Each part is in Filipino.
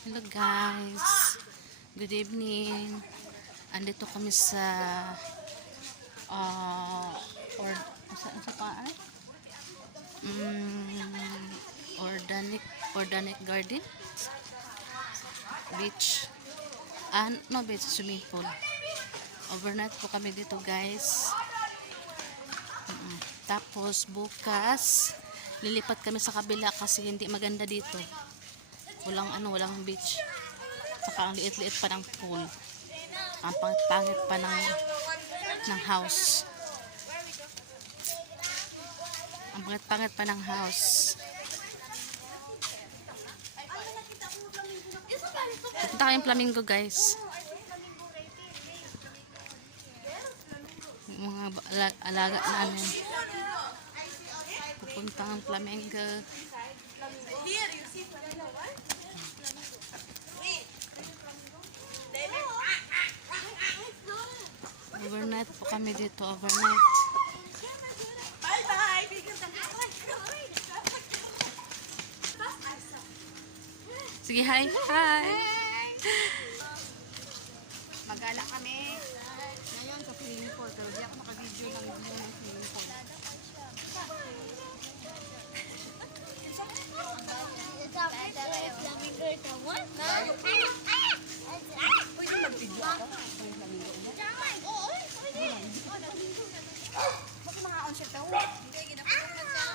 Hello guys, good evening. Andito kami sa sa paan? Organic Garden Beach. No beach, swimming pool. Overnight po kami dito guys. Tapos bukas lilipat kami sa kabila kasi hindi maganda dito. Walang beach. Saka ang liit-liit pa ng pool. Ang pangit pa ng house. Ang pangit pa ng house. Pupunta kayong Flamingo guys. Mga alaga namin. Pupunta ang Flamingo. Overnight po kami dito, overnight. Sige, hi! Hi! Magala kami ngayon sa swimming pool, pero di ako naka-video ng swimming pool. Pwede mag-video ako? Bakit naka-on siya daw? Hindi, ginapunan ka.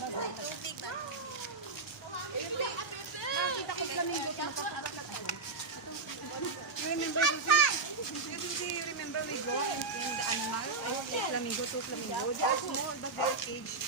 Tubig ba? Nakakita ko flamingo ka, nakakarat na tayo. Remember, Susie, remember we go in the animal? Flamingo to flamingo. They are small but very caged.